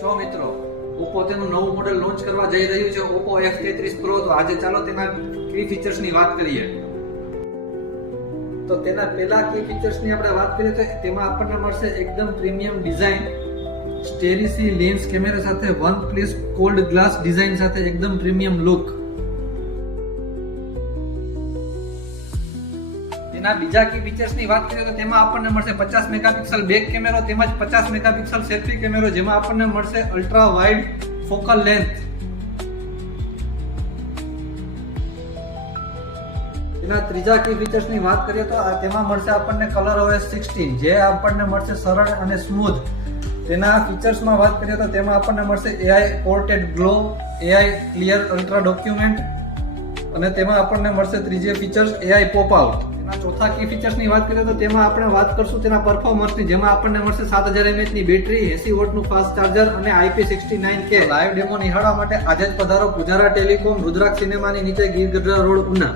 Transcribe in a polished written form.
છો મિત્રો, Oppo તેનું નવું મોડેલ લોન્ચ કરવા જઈ રહ્યું છે Oppo F33 Pro. તો આજે ચાલો તેના કી ફીચર્સ ની વાત કરીએ. તો તેના પહેલા કી ફીચર્સ ની આપણે વાત કરીએ તો તેમાં આપણને મળશે એકદમ પ્રીમિયમ ડિઝાઇન, સ્ટેરીસી લેન્સ કેમેરા સાથે OnePlus કોલ્ડ ગ્લાસ ડિઝાઇન સાથે એકદમ પ્રીમિયમ લુક. તેના બીજા કી ફીચર્સ ની વાત કરીએ તો તેમાં આપણને મળશે 50 મેગાપિક્સલ બેક કેમેરો તેમજ 50 મેગાપિક્સલ સેલ્ફી કેમેરો, જેમાં આપણને મળશે અલ્ટ્રા વાઇડ ફોકલ લેન્થ. તેના ત્રીજા કી ફીચર્સ ની વાત કરીએ તો તેમાં મળશે આપણને કલર OS 16, જે આપણને મળશે સરળ અને સ્મૂથ. તેના ફીચર્સમાં વાત કરીએ તો તેમાં આપણને મળશે AI portrait glow, AI clear ultra document અને તેમાં આપણને મળશે ત્રીજે ફીચર્સ AI પોપ આઉટ. તેના ચોથા કી ફીચર્સ ની વાત કરીએ તો તેમાં આપણે વાત કરશું તેના પરફોર્મન્સની, જેમાં આપણને મળશે 7000 mAh ની બેટરી, 80 વોટનું ફાસ્ટ ચાર્જર અને IP69K. લાઈવ ડેમો નિહાળવા માટે આજે જ પધારો પુજારા ટેલિકોમ, રુદ્રાક્ષ સિનેમાની નીચે ગીરગઢડા રોડ, ઉના.